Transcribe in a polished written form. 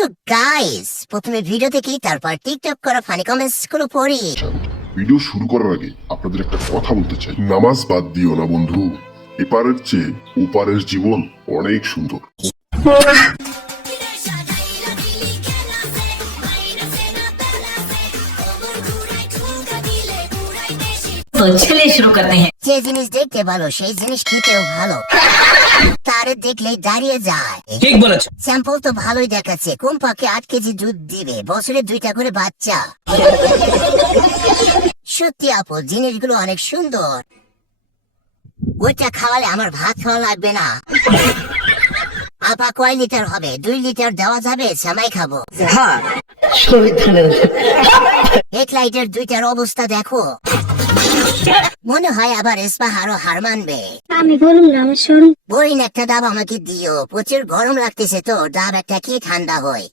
So guys, প্রথমে video দেখি, তারপর টিকটক করা ফানি কমেন্টস গুলো পড়ি। ভিডিও শুরু করার আগে আপনাদের একটা কথা বলতে চাই, নামাজ বাদ দিও না বন্ধু। এপারের চেয়ে ওপারের জীবন অনেক সুন্দর। तो चलिए शुरू करते हैं। যে জিনিস দেখতে ভালো সেই জিনিস খেতেও ভালো, তারে দেখলেই দাঁড়িয়ে যায়। ঠিক বলেছো। স্যাম্পল তো ভালোই দেখাচ্ছে, কমপক্ষে 8 কেজি দুধ দিবে, বছরে 2টা করে বাচ্চা। সত্যি আপু, জিনিসগুলো অনেক সুন্দর। ওইটা খাওয়ালে আমার ভাত খাওয়া লাগবে না। আপা কয় লিটার হবে? 2 লিটার দেওয়া যাবে? সামাই খাবো। এক লাইটের 2টার অবস্থা দেখো। মনে হয় আবার ইসমাহ আরো হার মানবে। আমি বলুন না আমার শোন। বোরিং একটা ডাব আমাকে দিও, প্রচুর গরম লাগতেছে তো, ডাব একটা কি ঠান্ডা হয়।